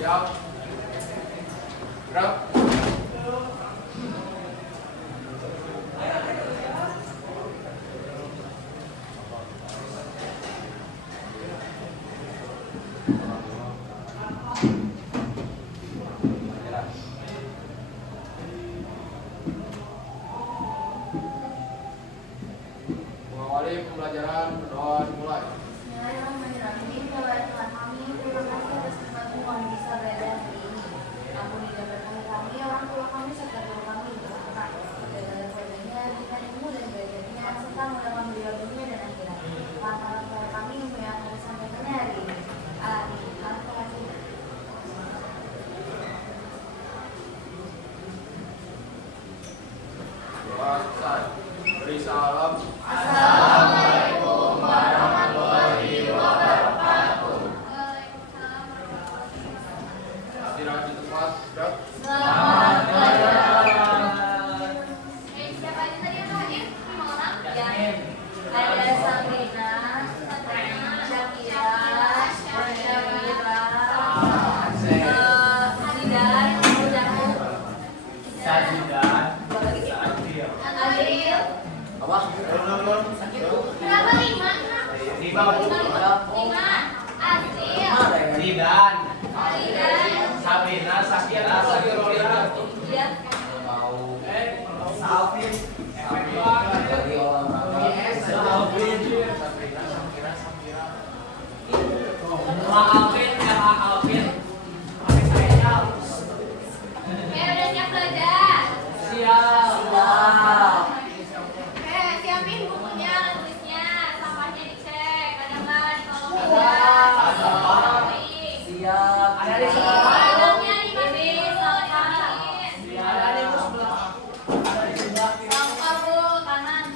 Siap. Gerak. Mengawali pembelajaran, berdoa dimulai. Bismillahirrahmanirrahim. Kepada Tuhan kami, terima kasih atas kesempatan kami bisa belajar hari ini. Ampuni dan berkati kami, orang tua kami serta guru kami di anak. Jaga keluarganya, berikan ilmu dan belajarnya, serta mudahkan beliau dunia dan akhirat. Lantaran kepada kami yang akan disampaikan hari ini. Amin. Al-Fatihah. Doa selesai. Beri salam. Assalamualaikum warahmatullahi wabarakatuh. Waalaikumsalam warahmatullahi wabarakatuh. Istirahat di tempat. Gerak. Selamat belajar. Siapa aja tadi yang hadir? 5 orang? Ada Sabrina, Syakira, Zidan, Adil. Apa? Berapa? 5? 5. Adil. Zidan, Zidan. Sabrina, Sakira, Iya. Salvin, Alvin, Alvin. Udah siap belajar? Siap. Siapin bukunya, tulisnya, sampahnya dicek. Ada nggak di kolom Siap. Ada di sebelah. Kolomnya dimasukin, selengkapin. Ada di sebelah. Ada di sebelah. Selengkap bu, kanan.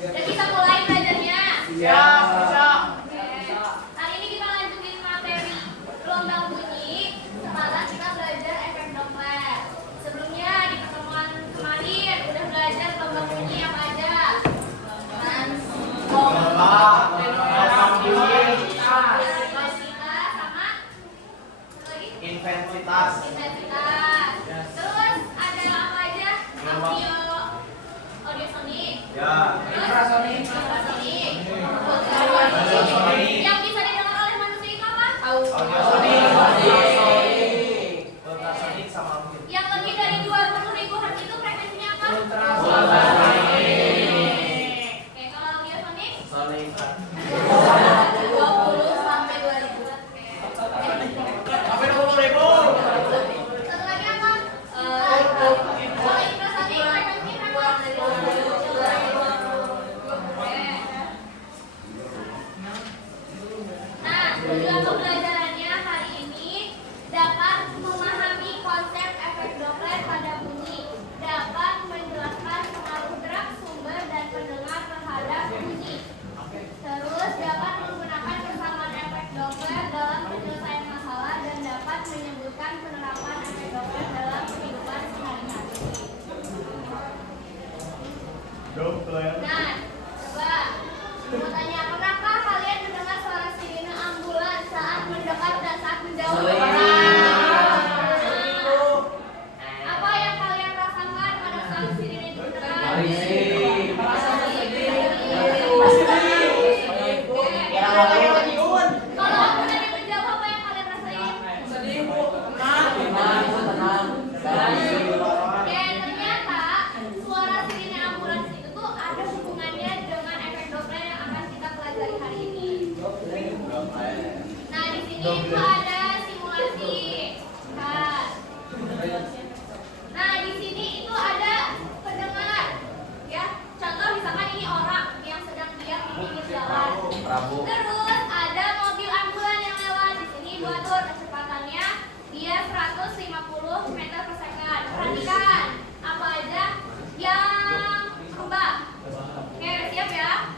Udah bisa mulai belajarnya? Siap. Hari ini kita lanjutin materi gelombang bunyi. Sekarang kita belajar efek Doppler. Sebelumnya di pertemuan kemarin udah belajar gelombang bunyi apa aja? Intensitas sama Intensitas. intensitas. Terus ada apa aja? Audiosonik. Ya. Infrasonik. Ultrasonik. Yang bisa didengar oleh manusia itu apa? Audiosonik. Ultrasonik sama Alvin. Yang lebih dari 20.000 Hz itu frekuensinya apa? Ultrasonik. Oke, kalau audiosonik? Sonik. 20 sampai 2000. Sampai 20.000. Satu lagi apa? Kalau infrasonik frekuensinya berapa? Oke. Nah, tujuan pembelajarannya hari ini dapat memahami konsep efek Doppler pada bunyi, dapat menjelaskan pengaruh gerak sumber dan pendengar terhadap bunyi. Terus dapat menggunakan persamaan efek Doppler dalam penyelesaian masalah dan dapat menyebutkan penerapan efek Doppler dalam kehidupan sehari-hari. Nah, coba mau tanya, pernahkah kalian mendengar suara sirine ambulans saat mendekat dan saat menjauh? Apa yang kalian rasakan pada saat sirine itu mendekat? Kalau aku dari menjauh, apa yang kalian rasain? Dan ternyata suara sirine ambulans itu tuh ada hubungannya dengan efek Doppler yang akan kita pelajari hari ini. Nah, di sini itu ada simulasi. Nah, di sini itu ada pendengar. Ya, contoh misalkan ini orang yang sedang diam di pinggir jalan. Terus ada mobil ambulan yang lewat. Di sini diatur kecepatannya dia 150 meter per second. Perhatikan apa aja yang berubah. Oke, siap ya?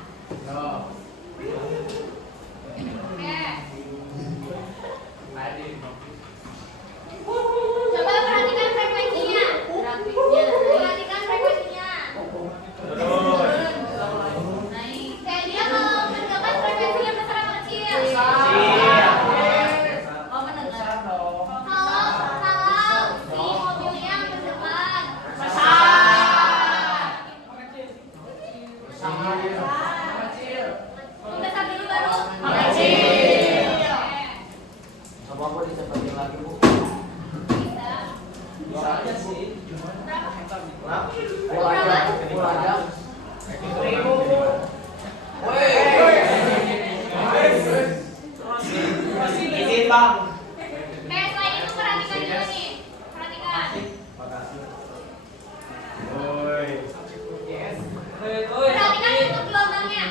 Kita sambil dulu baru. Coba aku dicepetin lagi, Bu. Bisa. Bisa aja sih. Berapa? Full aja, full aja. 1.000. Izin bang. Selain itu perhatikan juga nih. Perhatikan. Makasih. Woi. Yes. Perhatikan untuk gelombangnya.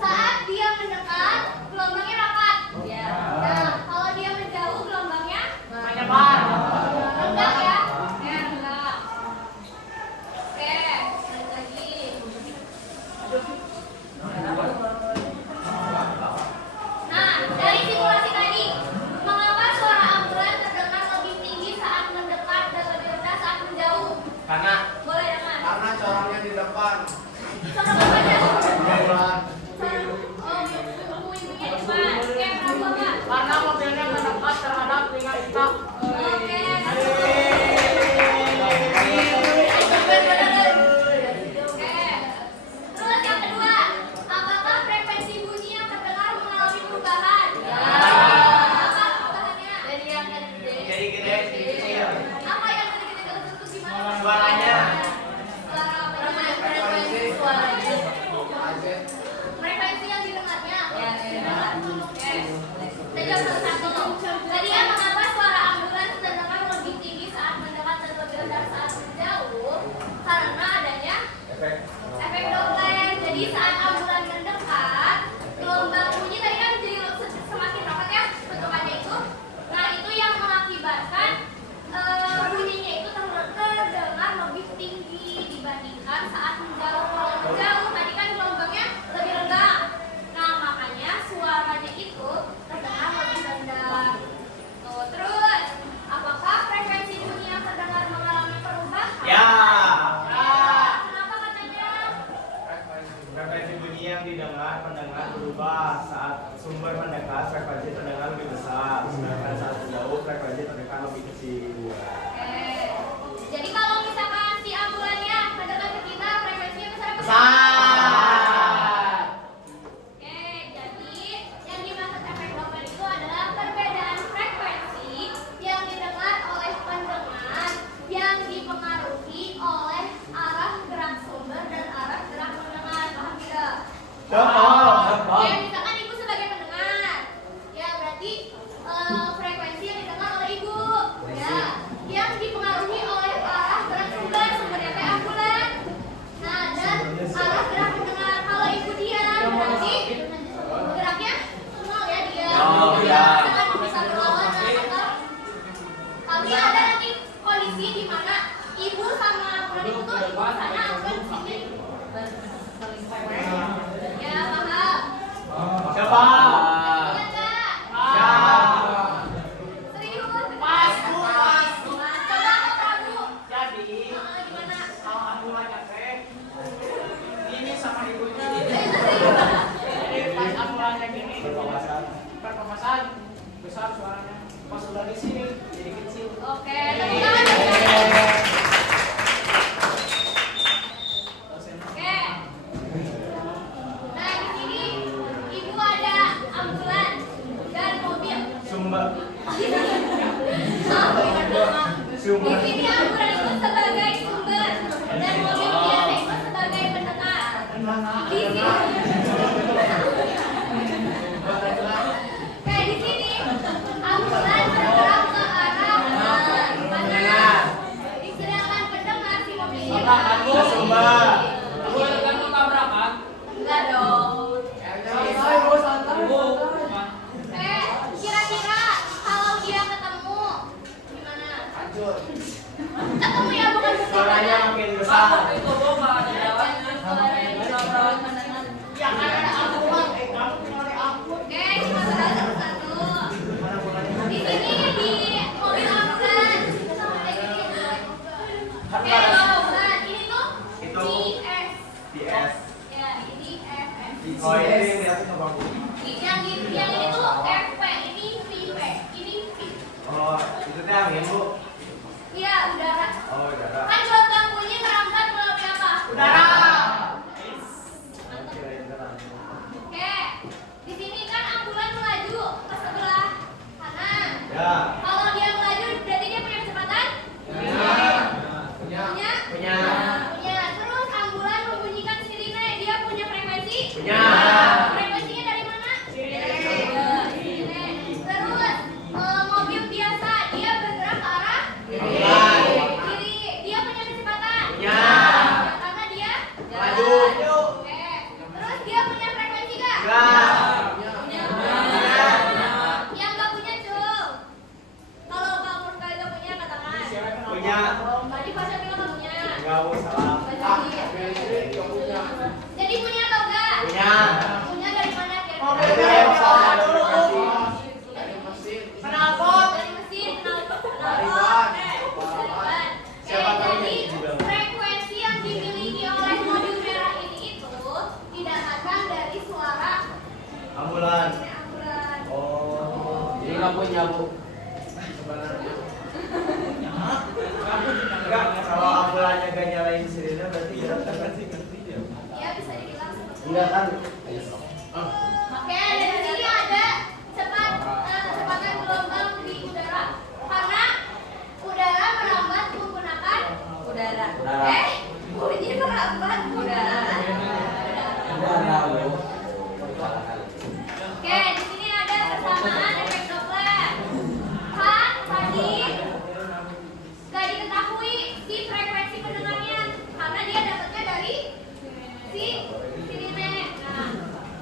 Saat dia mendekat, gelombangnya rapat. Nah, kalau dia menjauh, gelombangnya Menyebar. rendah ya. Rendah. Oke, balik lagi. Nah, dari simulasi tadi, mengapa suara ambulan terdengar lebih tinggi saat mendekat dan lebih rendah saat menjauh? Karena Boleh dengar. Karena corongnya di depan. Suara bapaknya. Bulan. Oh, ibu-ibunya di depan. Oke, kenapa Pak? karena mobilnya mendekat terhadap telinga kita. Oke. Terus yang kedua, apakah frekuensi bunyi yang terdengar mengalami perubahan? Apa perubahannya? Dari yang gede. Jadi gede, jadi kecil. Apa yang gede-gede itu gimana? Suaranya. Suara apa? Frekuensi. Suaranya. Aja. Frekuensi yang didengarnya. Oke. Kita jawab satu-satu. Tadi ya, mengapa suara ambulans terdengar lebih tinggi saat mendekat dan lebih rendah saat menjauh? Karena adanya efek Doppler. Jadi saat ambulan mendekat, gelombang bunyi tadi kan jadi semakin rapat ya bentukannya itu. Nah, itu yang mengakibatkan bunyinya itu terdengar lebih tinggi dibandingkan saat menjauh. Kalau menjauh tadi kan gelombangnya lebih rendah. Nah, makanya suaranya itu terdengar lebih rendah. Tuh, terus apakah frekuensi bunyi yang terdengar mengalami perubahan? Ya. Kenapa katanya? Frekuensi bunyi yang didengar pendengar berubah saat sumber mendekat, frekuensi terdengar lebih besar, sedangkan saat jauh frekuensi terdengar lebih kecil. Oke. Jadi kalau misalkan si ambulannya mendekat ke kita, frekuensinya besar apa kecil? Besar. Oke, jadi yang dimaksud efek Doppler itu adalah perbedaan frekuensi yang didengar oleh pendengar yang dipengaruhi oleh arah gerak sumber dan arah gerak pendengar. Paham tidak? Oke, misalkan ibu sebagai pendengar, ya berarti frekuensi yang didengar oleh ibu, ya, yang dipengaruhi oleh arah gerak sumber, sumbernya teh ambulan. Nah, dan arah gerak pendengar. Kalau ibu diam, berarti geraknya nol ya dia. Oh, ya. Jangan bisa berlawan atau tapi ada nanti kondisi di mana ibu sama ambulan itu tuh ibu sana ambulan di sini. Ya, paham? Siapa? Ingat nggak? Ya. Serius? Pas, Bu, pas. Coba Kak Prabu. Jadi, Gimana? kalau aku ngajak teh, ini sama ibunya. Jadi pas aku ngajak ini, perpapasan besar suaranya. Pas udah di sini, jadi kecil. Oke, tepuk tangan dong. Oke. Nah, di sini ibu ada ambulan dan mobil. Sumber. Di sini ambulan itu sebagai sumber dan mobil biasa itu sebagai pendengar. Di sini. Kayak di sini ambulan bergerak ke arah mana? Sedangkan pendengar si mobilnya Ke sumber. enggak dong. Kira-kira kalau dia ketemu gimana? Hancur. Ketemu ya bukan Suaranya makin besar. Ya kan ada ambulan, kamu tinggal di ambulan. Oke, kita bahas satu-satu. Di sini di mobil ambulan. Oke, ambulan ini tuh Itu. DS. DS. Ya, ini FF. Oh ini lihat ke bang. Yang ini tuh FP, ini VP, ini V. Oh itu teh angin bu. Iya, udara. Oh udara. Kan gelombang bunyi terangkat melalui apa? Udara. punya Bu? Sebenarnya. Enggak, kalau ambulannya gak nyalain sirine berarti gerak kan sih ngerti dia. Ya bisa dibilang seperti Enggak kan? Oke, di sini ada kecepatan gelombang di udara. Karena udara merambat menggunakan Udara. bunyi merambat menggunakan udara. Oke, di sini ada persamaan efek Doppler. Kan tadi gak diketahui si frekuensi pendengarnya karena dia dapatnya dari si sirine. Nah,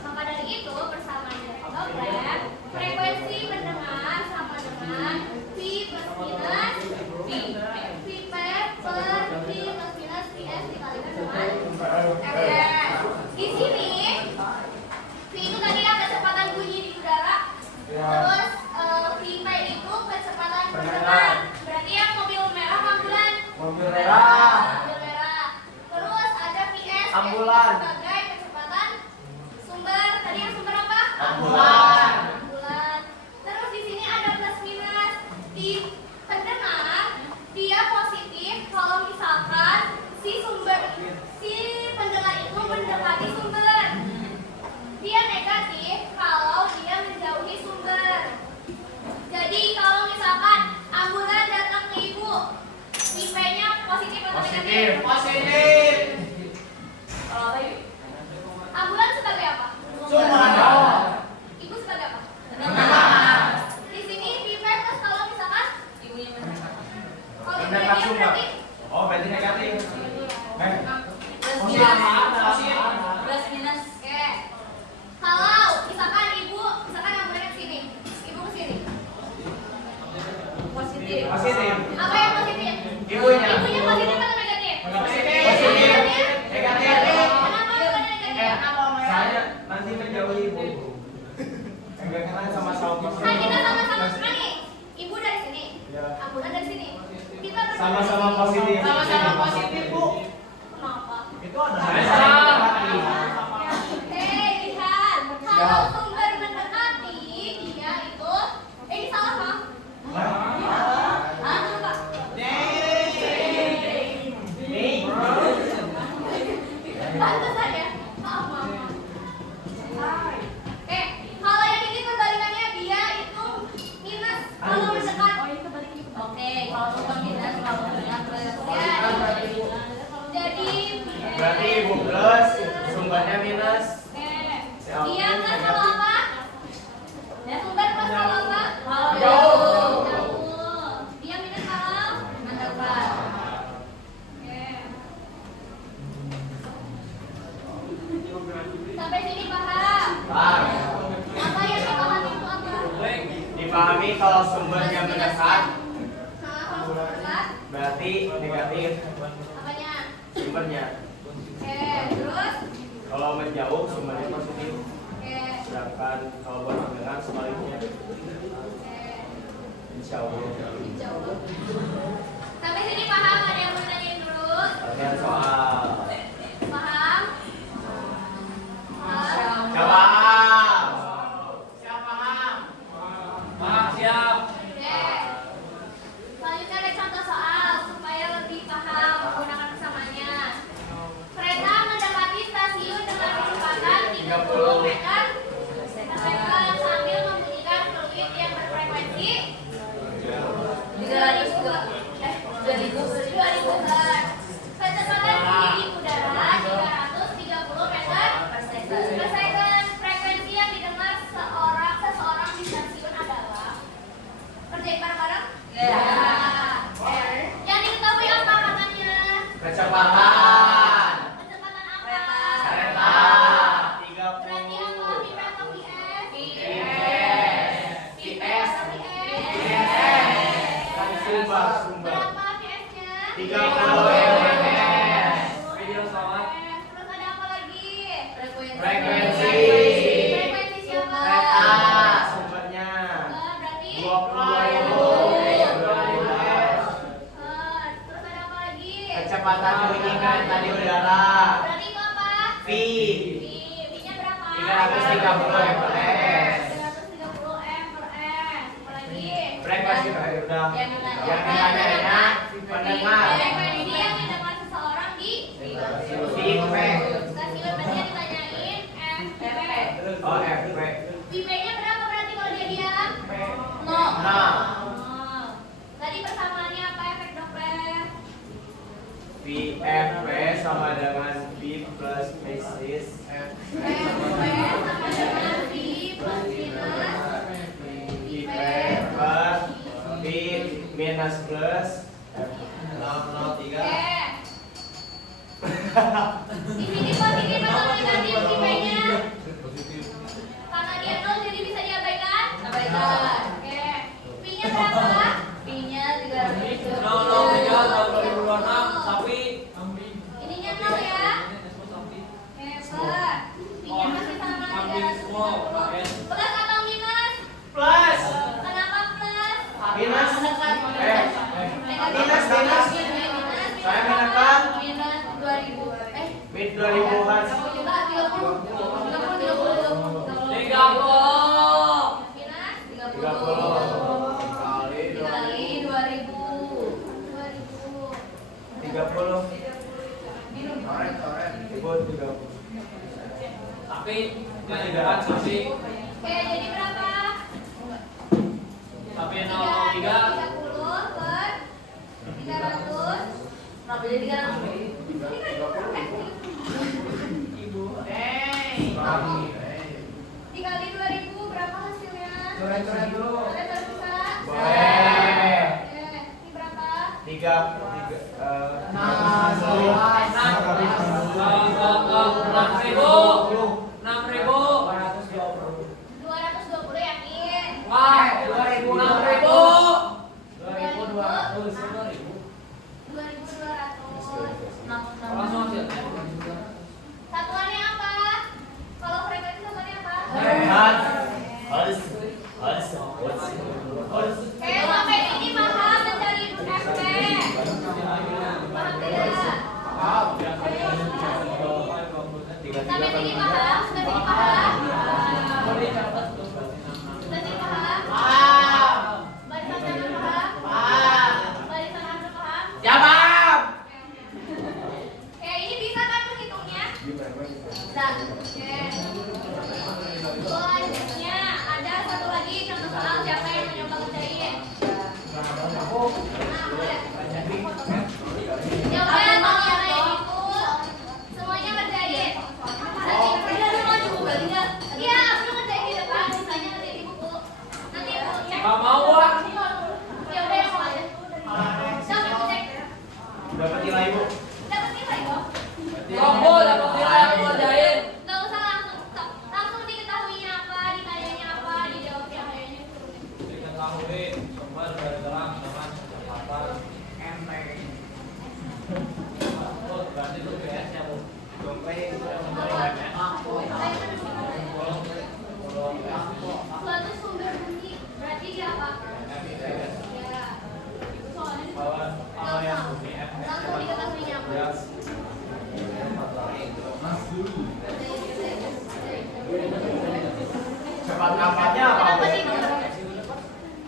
maka dari itu persamaan efek Doppler, frekuensi pendengar sama dengan V plus minus V P per V plus minus Vs dikalikan dengan Fs. Di sini V itu tadi ya kecepatan bunyi di udara. Terus VP itu kecepatan pendengar. Berarti yang mobil merah ambulan. Mobil merah. Mobil merah. Terus ada PS Ambulan. sebagai kecepatan sumber. Tadi yang sumber apa? Ambulan. Ambulan. Terus di sini ada plus minus. Di pendengar dia positif kalau misalkan si pendengar itu mendekati sumber. Dia negatif kalau dia menjauhi sumber. Jadi kalau misalkan ambulan datang ke ibu, IP-nya positif atau negatif? Positif. Kalau apa ibu? Ambulan sebagai apa? Sumber. Ibu sebagai apa? Pendengar. Di sini IP plus kalau misalkan Ibunya mendengar. kalau Mendekat ibunya sumber. berarti Oh, berarti negatif. Plus Positif. minus. Plus minus. oke. Kalau misalkan misalkan ambulannya ke sini, ibu ke sini. Positif. Positif. Apa yang positif? Ibunya. Ibunya positif atau negatif? Positif. Negatif. Kenapa bukan negatif? Saya nanti menjauhi ibu. Enggak kenal sama-sama Kan positif. kita sama-sama nih. Ibu dari sini, Ya. ambulan dari sini. Kita berdua Sama-sama dari sini. positif. Sama-sama positif, Bu. Kenapa? Itu ada. Lihat. Kalau sumber mendekati, dia itu ini salah Pak. Coba. Pantas saja. Maaf. Kalau yang ini kebalikannya dia itu minus kalau mendekat. Oke, kalau sumber minus kalau mendengar plus. Jadi Berarti ibu plus, sumbernya minus. dia plus kalau apa? Sumber plus kalau apa? Kalau Jauh. Jauh. Dia minus kalau mendekat. sampai sini paham? Paham. Apa yang dipahami itu apa? Dipahami kalau sumbernya mendekat, Kalau sumber mendekat, berarti negatif apanya? sumbernya. Terus? Kalau menjauh, sumbernya positif. Sedangkan kalau buat pendengar sebaliknya. Insya Allah. Jauh. Sampai sini paham? Ada yang mau nanyain dulu? Pertanyaan soal. Paham? Paham? Jawab. Siap paham? Paham, siap. Oke. Selanjutnya ada contoh soal supaya lebih paham menggunakan persamaannya. Kereta mendekati stasiun dengan kecepatan 30 meter per second sambil membunyikan fluid yang berfrekuensi 2000 Hz. Kecepatan bunyi di udara 330 meter per second. Frekuensi yang didengar seseorang di stasiun adalah kerjain bareng-bareng? Ya. Yang diketahui apa katanya? Kecepatan. Kecepatan apa? Kereta. Berarti apa? VIP atau VS? VS. atau VS? Kan sumber. Berapa VS-nya? 30 mps. Video sholat. Terus ada apa lagi? Frekuensi. Frekuensi siapa? Kereta. Sumbernya. Berarti 20.000 mps. terus ada apa lagi? Kecepatan bunyi kan tadi udara. Berarti itu apa? V. V-nya berapa? 330 mps. 330 mps. Apa lagi? udah. Yang Yang ditanyanya pendengar. Ini yang didengar seseorang di Feedback. stasiun berarti yang ditanyain FP. Oh, FP. FP-nya berapa berarti kalau dia diam? No. Nah, Tadi persamaannya apa efek Doppler? VFP sama dengan V plus basis FP sama dengan V plus minus V per V minus plus 0,03. Di sini positif atau negatif V-nya? Karena dia 0 jadi bisa diabaikan? Abaikan. Oke. V-nya berapa? P-nya 300. Ininya 0 ya? Hebat. V-nya masih sama 360. Plus atau minus? plus Kenapa plus? minus Negatif. minus saya menekan Minus 2000. mid 2000-an Coba 30. 30. Minus 30 kali Kali 2000. 2000. 30 Ibu 30 Oke, jadi berapa? 30 per 300. Kenapa jadi 300? Dikali 2000 berapa hasilnya? Kalian bisa? boleh Oke, ini berapa? 220 yakin? 2200. Satuannya apa? Kalau frekuensi satuannya apa? harus Sampai ini mahal mencari FP. Paham tidak? Sampai sini paham? Sudah sini paham? Sudah sini paham? Barisan kanan paham? Barisan atas paham? Oke, ini bisa kan menghitungnya? Bisa. Oke. Selanjutnya ada satu lagi contoh soal siapa yang mencoba ngerjain. Nah, boleh. Coba kalau yang itu semuanya ngerjain. Iya, aku ngerjain di depan, sisanya ngerjain di buku. Nanti aku cek. Ya udah yang mau aja. Coba cek. dapat nilai Ibu Dapat nilai kok. Nggak usah langsung diketahuinya apa, ditanyanya apa, dijawabnya kayaknya. Suatu sumber bunyi berarti dia apa? Ya. Soalnya langsung diketahuinya apa? cepat-cepatnya apa Kenapa Bu? tidur?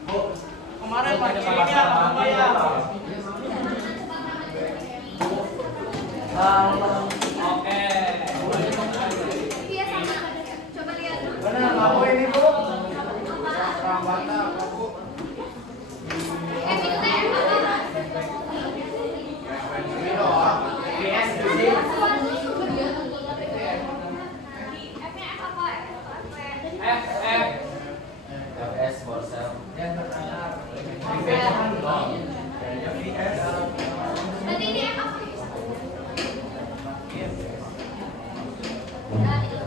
Bu, kemarin paginya apa ya? Iya sama. Coba lihat dulu. Benar kamu ini Bu? Itu teh apa? PS di sini. F-nya F apa? PS Borsel. Berarti ini F apa? Nah, itu.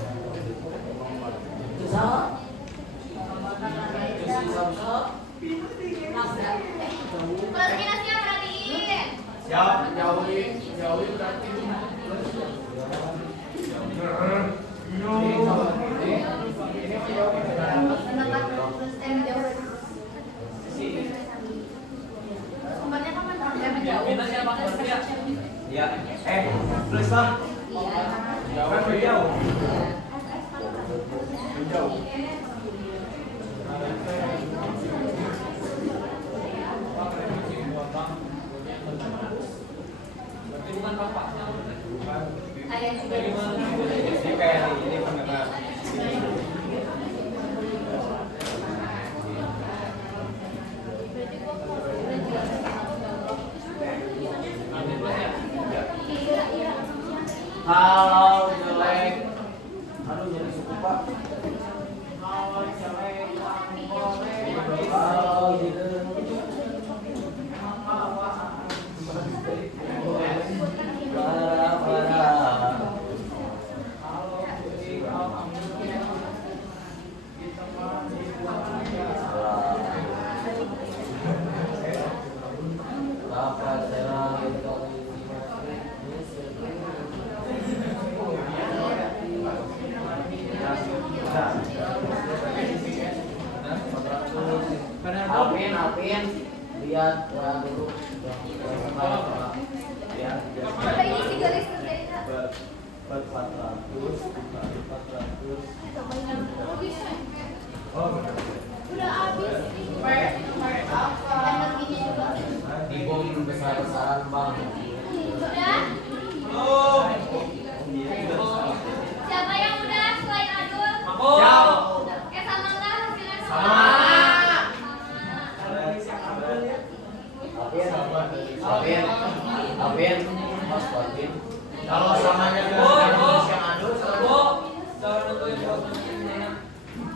Plus minusnya perhatiin. Siap. Sumbernya kan menjauh. Ya. Plus lah. Kan beliau. Menjauh. Awal cewek yang boleh Alvin, lihat dulu. Ya, Bapak ini si garis berbeda. 400. Oh, Udah habis. Dan begini juga. Di bom besar-besaran bang. Udah? Siapa yang udah selain Adul? Jauh. Sama nggak hasilnya Sama. Alvin, Mas Alvin. Kalau samanya yang adu,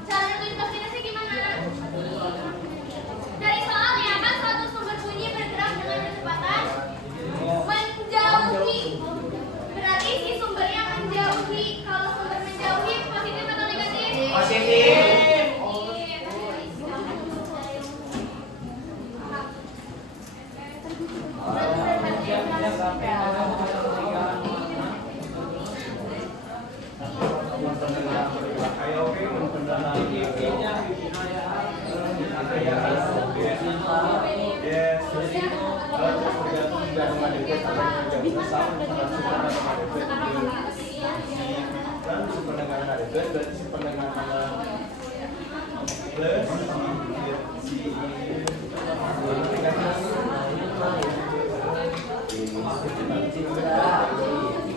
Cara nentuin kombinasi gimana? Dari soalnya kan suatu sumber bunyi bergerak dengan kecepatan menjauhi. Berarti si sumbernya menjauhi. Kalau sumber menjauhi positif atau negatif? positif. Udah semua tuh? Udah bu. Udah? Udah.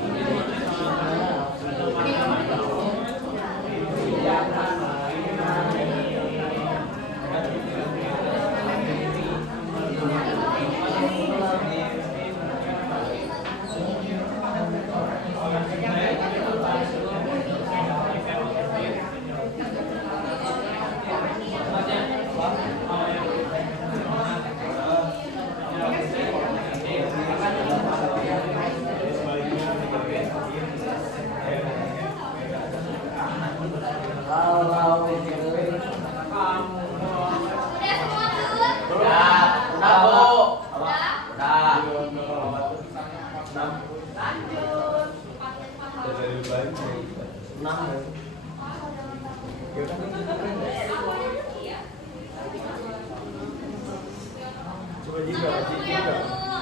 Coba Nomor juga, dulu yang juga. dulu.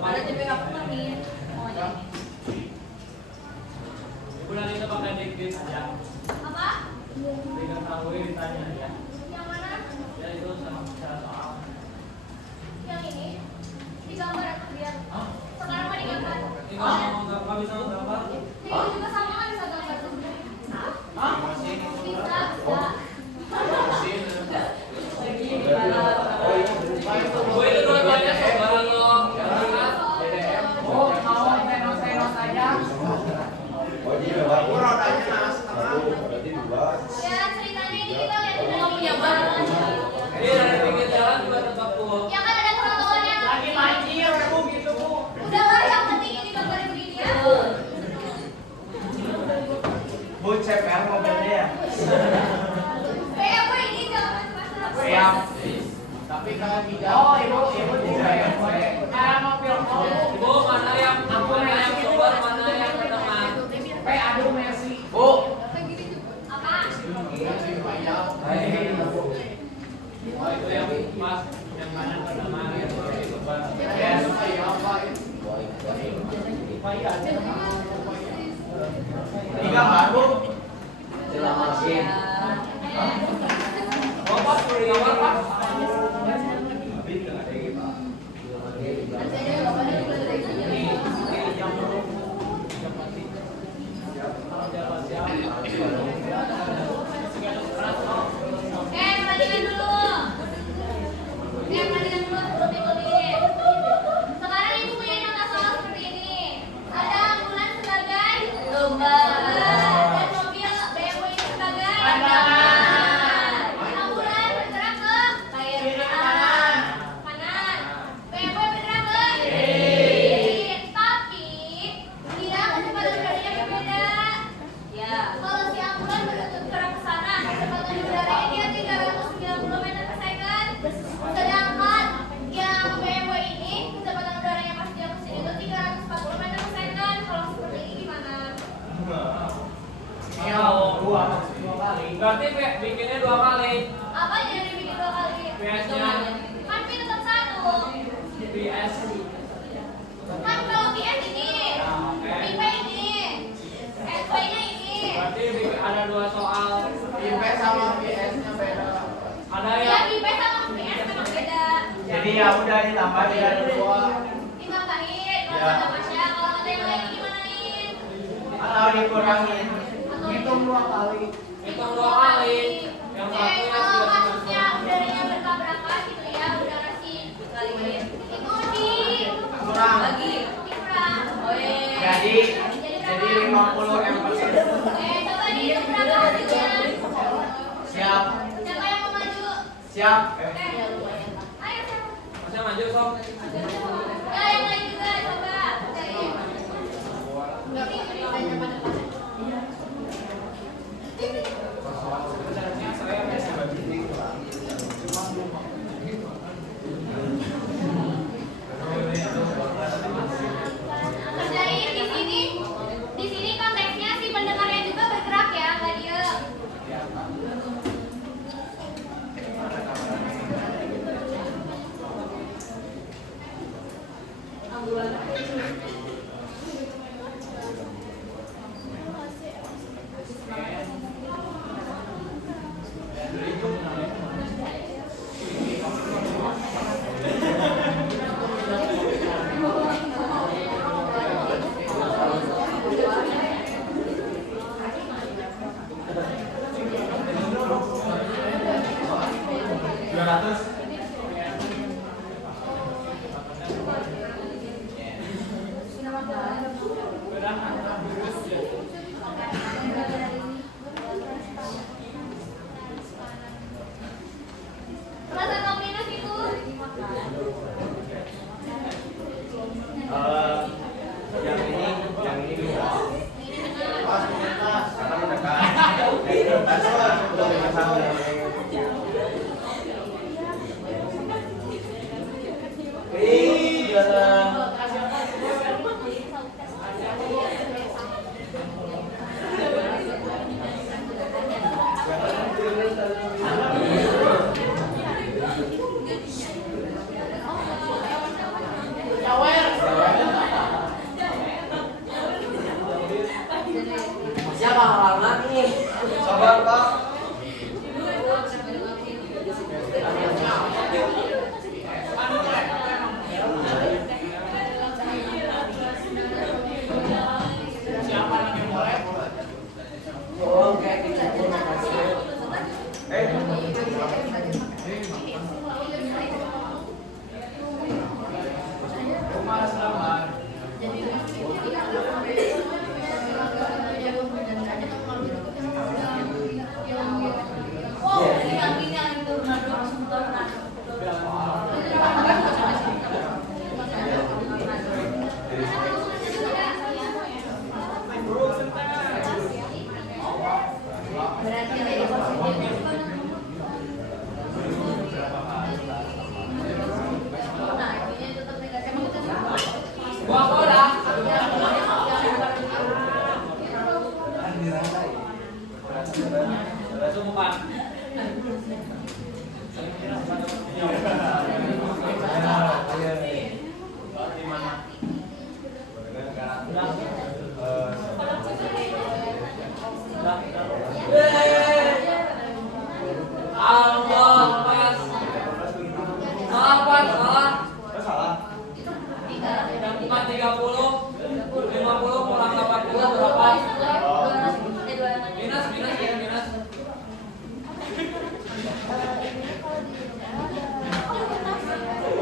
Ada JP aku kan nih. Oh ya. Bulan itu pakai dikit ya. Apa? Dengan tahu ditanya ya. Yang mana? Ya itu sama soal. Yang ini? Digambar atau biar? Hah? Sekarang mah digambar. Tinggal ngomong nggak bisa gambar. Ya, itu juga sama kan bisa gambar tuh. Hah? Bisa, bisa. Gue itu dua-duanya saudara lo. Oh, mau tenos aja. Ya, ceritanya ini kita lihat udah punya barang. Iya, dari pinggir jalan juga tempat tuh. Ya kan ada trotoarnya. Lagi banjir, Bu, gitu, Bu. Udahlah, yang penting ini gambarnya begini ya. Bu, CPR mobilnya ya? Kayak gue ini jangan macam-macam. Siap. Tapi kalau tidak. Oh, ibu juga ya. Mobil Bu, mana yang keluar, mana yang pertama? Aduh, Messi. Bu. Apa? Oh, itu yang pas, yang mana pertama yang depan. Tiga baru. Jelas mesin. Oh, pas, kamar, Pak. Tapi nggak ada yang gitu. Perhatikan dulu sebelum ditulis. Sekarang ibu punya contoh soal seperti ini. Ada ambulan sebagai Domba. dan mobil BMW sebagai pandangan. Ambulan bergerak ke kanan. BMW bergerak ke kiri. Tapi dia kecepatan udaranya berbeda. Ya. Kalau si ambulan bergerak ke sana, kecepatan udaranya dia 390 meter per second. Sedangkan yang BMW ini kecepatan udaranya pas dia kesini itu 340 meter per second. Kalau seperti ini gimana? Dua kali. Berarti bikinnya 2 kali. Apa yang dibikin 2 kali? PS-nya Kan P tetap 1. PS. Kan kalau PS ini, Oke. IP ini, SP-nya ini. Berarti ada 2 soal. IP sama PS-nya beda. Ada Ya yang IP sama PS memang beda. Jadi ya udah ditambah jadi 2. Ditambahin, kalau Ya. kata Masya, kalau kata yang lain gimanain? Atau dikurangin. Hitung 2 kali. hitung 2 kali. Yang satunya Kalau sudah kasusnya udaranya bertabrakan gitu ya, udara si kaliin. Itu Kurang. dikurang. Oh iya. Jadi 50 M/s. Coba dihitung berapa hasilnya? Siap. Siapa yang mau maju? Siap. Ayo siapa? Masnya maju sob. Ya yang lain juga coba. Cari. Kerjain di sini. Di sini konteksnya si pendengarnya juga bergerak ya, nggak diem. Plus atau minus itu? Yang ini bisa. Ini benar. Karena mendekat. Siapa halangan nih? Sabar, Pak.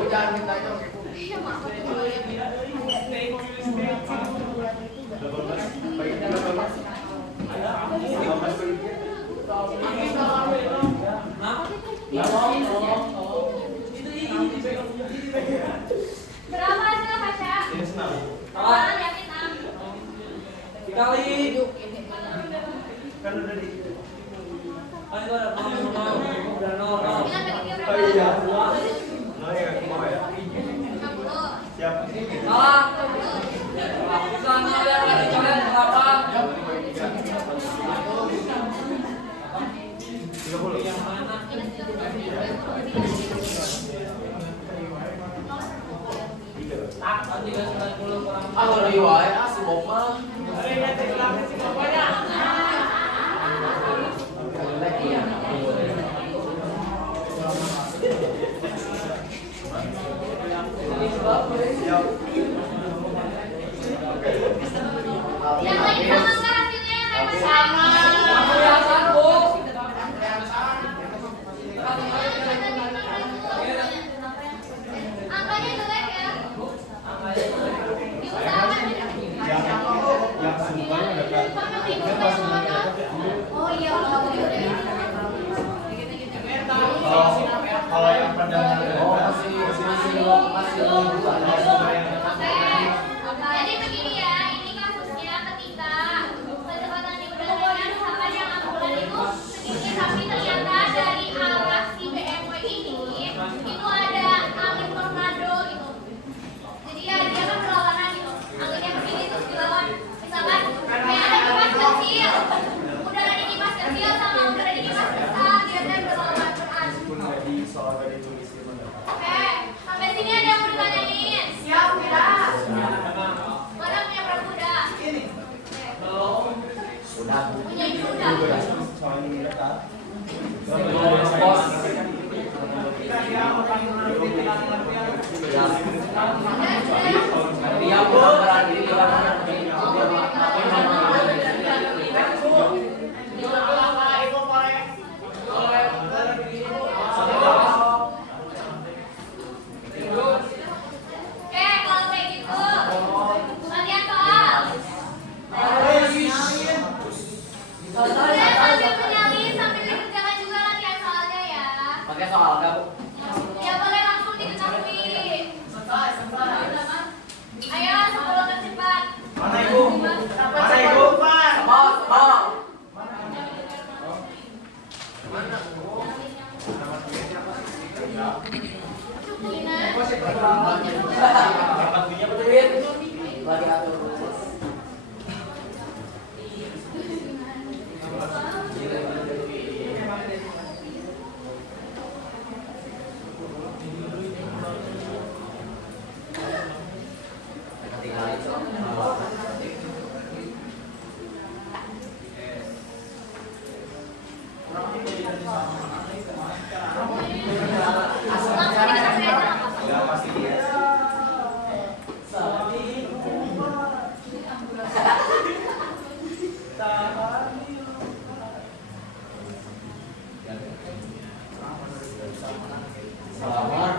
jangan minta itu. Iya, maaf. 18. Berapa hasil Fasya? Ini senang. Kalah yakin ah. Dikali. Kan udah di. Kan itu ada udah nol. Ingat pakai berapa? Oh iya. Nah, ya, mau ya. 60. Siap. Salah. Bisa nol yang ada coret berapa? 30. Yang mana? Ah, 390 kurang. Ah, riwayat si Boma. Siap. Yang lain sama nggak hasilnya kayak sama? Aku yang satu. Angkanya jelek ya. Diusahakan. Yang semuanya dekat. Kan pas semuanya dekat. Oh iya, Kalau yang pandangan Jadi begini ya, ini kasusnya ketika kecepatan di udaranya misalkan yang ambulan itu segini, tapi ternyata dari arah si BMW ini itu ada angin tornado gitu. Jadi ya dia kan berlawanan gitu. Anginnya begini terus dilawan. Misalkan kayak ada kipas kecil, udara di kipas kecil sama udara di kipas besar, dia berlawanan beradu. di soal dari tulis itu. Oke, sampai sini ada yang mau ditanyain? siap, Mira. Mana punya pramuda? Sudah. Punya ibu udah. Soalnya ini dekat. Bos. Dia bukan berani Oke, kalau kayak gitu, latihan soal. Udah sambil menyalin, sambil dikerjakan juga latihan soalnya ya. pakai soal kamu. Ya boleh langsung diketahui. Ayo, 10 tercepat. Mana ibu? Mana ibu? Soal. Gina. Dapat punya apa tuh? Lagi atur. Langsung dikasih aja nggak apa-apa. Ya pasti dia. Salamar.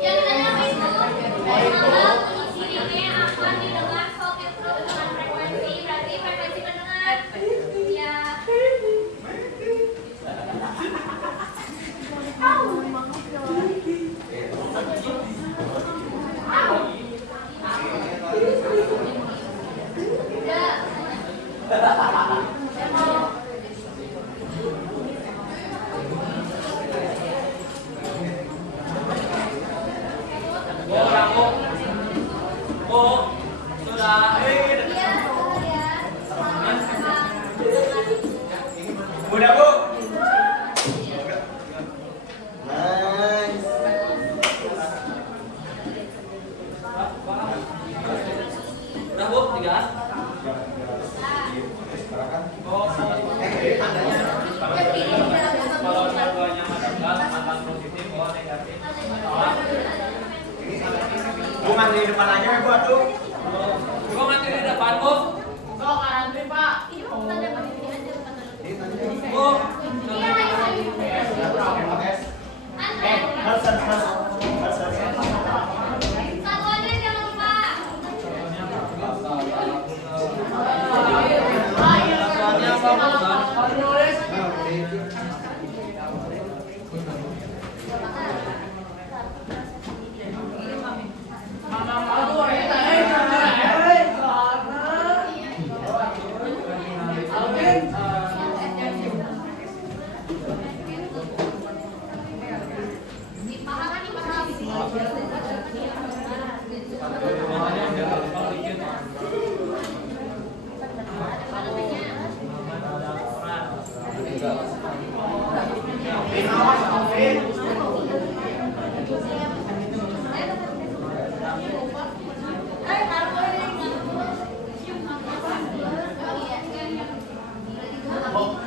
Yang ditanya apa itu? Kalau bunyi sirine akan didengar soket pro dengan frekuensi, berarti frekuensi pendengar. Ya. Sudah. Iya, salah ya. Mudah bu. Udah Bu, 3. Sekarang Kalau nulis.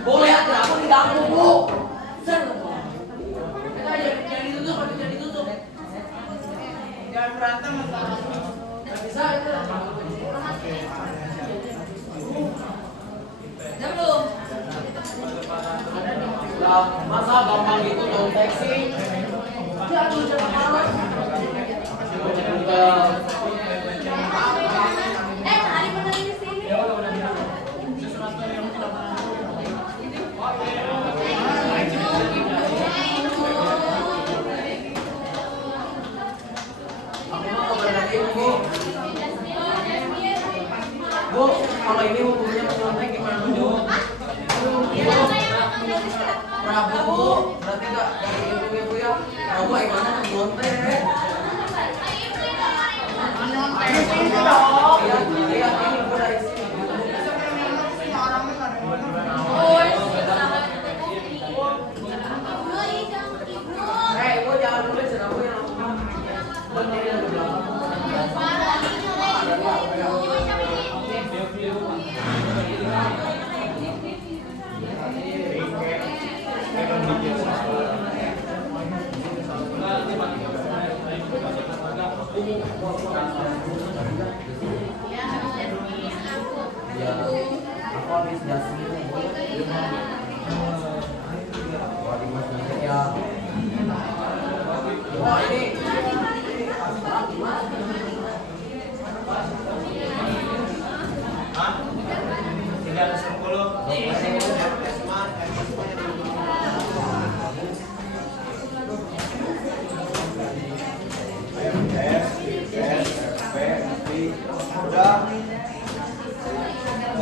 Boleh aja, aku diganggu, Bu. Jangan ditutup. Jangan berantem. Nggak bisa itu. Ya belum? Lah, masa gampang gitu nyontek sih? Jatuh jangan marah. hari bener di sini. Bu, kalau ini hukumnya menyontek gimana, Bu? Prabu, Bu. Berarti nggak dari ibu ya, Bu ya? Prabu gimana menyontek? Iya, ini Bu dari sini. Ibu jangan nulis, aku yang berdiri di belakang. Ya, aku habis jasmin. Wah, Dimas nanti ya. Wah, ini. Hah? 310.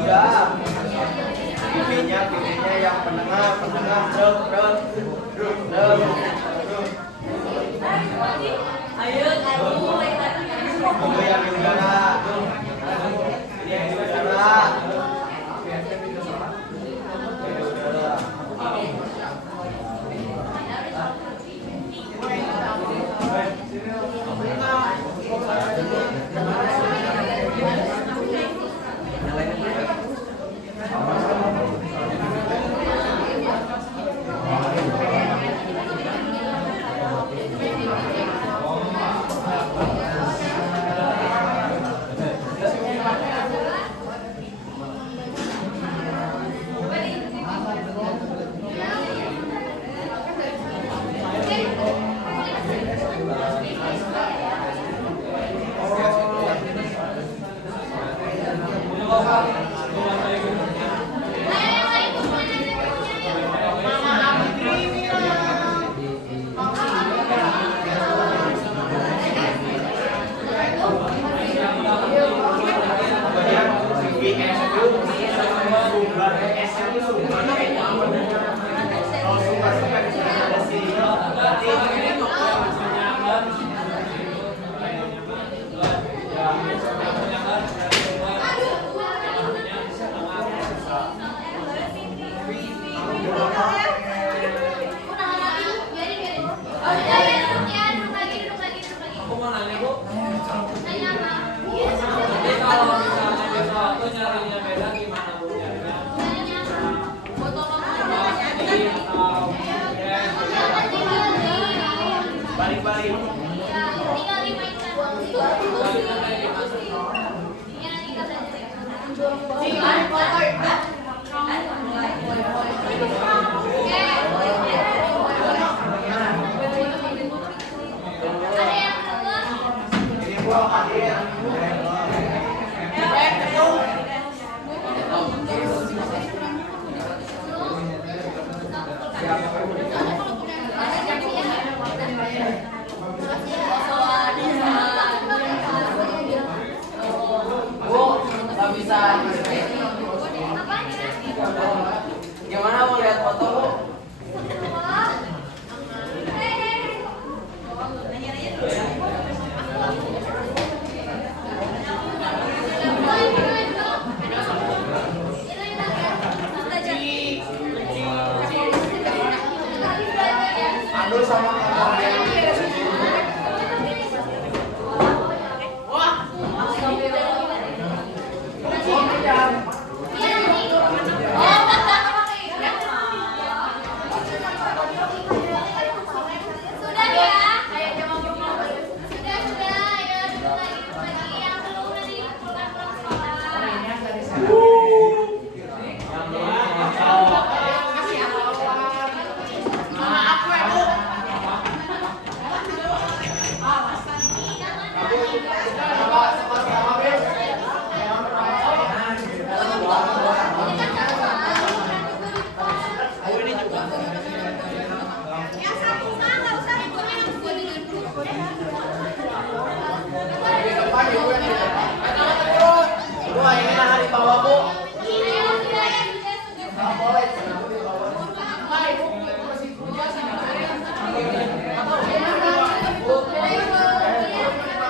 Udah. Pilihnya yang penengah, Ayo, Itu yang di udara. Ini yang di udara. Balik-balik. Bu, nggak bisa. Gimana mau lihat foto bu? Aduh sama Sudah ya. Sudah. Ya, duduk lagi yang belum nanti pulang sekolah. Yang satu mah nggak usah ikutnya yang gue dengerin dulu. Bu, ini nah di bawah bu.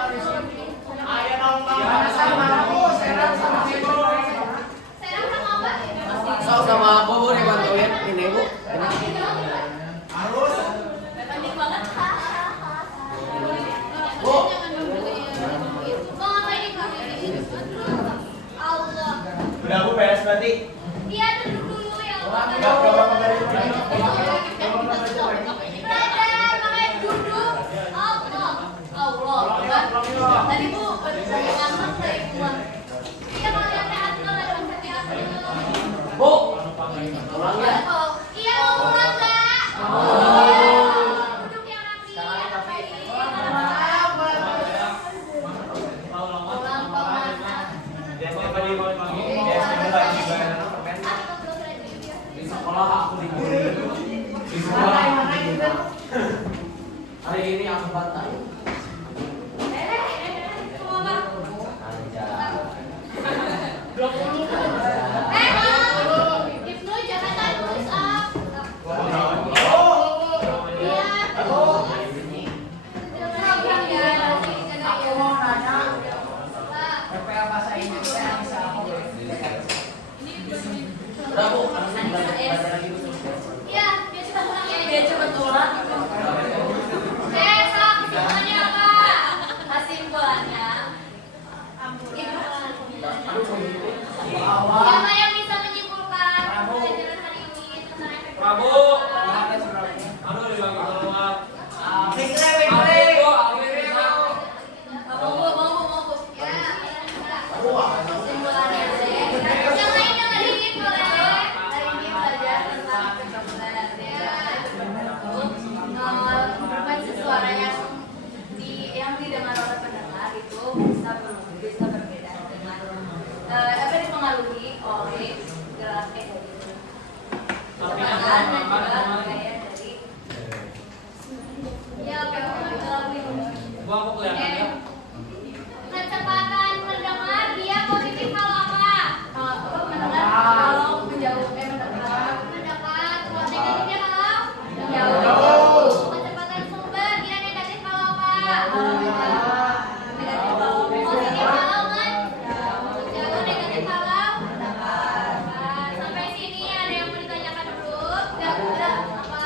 Ayo dong bang. Sama bu, serang sama bu. Serang sama apa? Sok sama aku bu dibantuin ini bu. Harus. Panik banget. Bu, Mau ngapain nih kamu? Allah. Udah bu beres berarti. Iya duduk dulu ya. Enggak apa-apa dari Belajar makanya duduk. Allah. Tadi bu anak dari pulang. Iya kalau yang sehat kalau ada sertifikat dulu. bu, pulang ya. Iya mau pulang nggak? Duduk yang rapi. Pulang pemasa. Biasanya pada mau panggil, biasanya lagi bayar permen. Di sekolah aku dibully. Di sekolah aku dibully. Hari ini aku bantai. Ibnu jangan push up. Aku mau nanya PPL bahasa Inggris yang bisa aku Udah bu, harusnya belajar lagi bu. Iya, biar cepat pulang ya. Biar cepat pulang. Sak, kesimpulannya apa? Kesimpulannya. Siapa yang bisa menyimpulkan pelajaran hari ini tentang efek Prabu. Aduh dibagi keluar. kesimpulannya yang lain yang hari ini boleh hari ini belajar tentang frekuensi suara yang didengar oleh pendengar itu bisa berbeda dengan dipengaruhi oleh gerak kecepatan dan juga gaya dari ya oke Gua aku kelihatan ya. kecepatan mendengar dia positif kalau apa? Mendengar kalau menjauh mendekat. Kalau negatifnya kalau menjauh. Kecepatan sumber dia negatif kalau apa? Negatif kalau positif kalau menjauh, negatif kalau mendekat. Sampai sini ada yang mau ditanyakan dulu? Udah apa?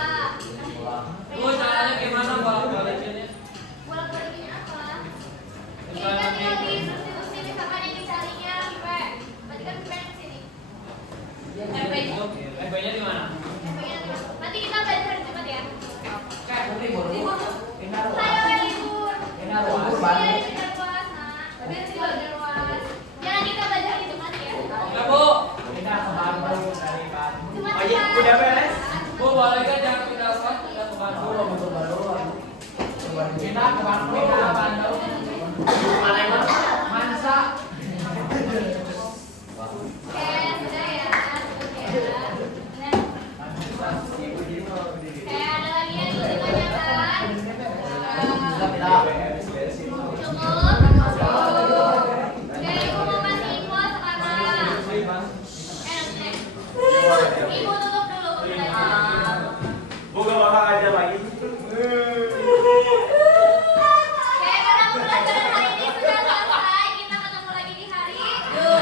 Lu caranya gimana bolak-baliknya? Bolak-baliknya apa? Ini kan tinggal di substitusi misalkan yang dicarinya P. Berarti kan P yang kesini. MP-nya. MP-nya di mana? MP-nya nanti kita belajar cepat ya. Libur. Libur. Saya libur. Iya, di pindah luas. Nah, biar sini belajar luas. Ya nanti kita belajar itu nanti ya. Ya bu. Cuma Ayo, udah beres? Bu boleh kan jangan pindah kelas, pindah ke Bandung. Pindah ke Bandung. Mana emang? Mansa. Oke, sudah ya. Oke. Nah. Ibu tutup dulu pembelajaran. Bu gak bakal ngajar lagi. Oke, karena pembelajaran hari ini sudah selesai, kita ketemu lagi di hari Jumat.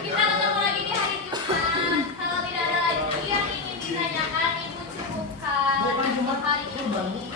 Kita ketemu lagi di hari Jumat. Kalau tidak ada lagi yang ingin ditanyakan, Ibu cukupkan untuk hari ini.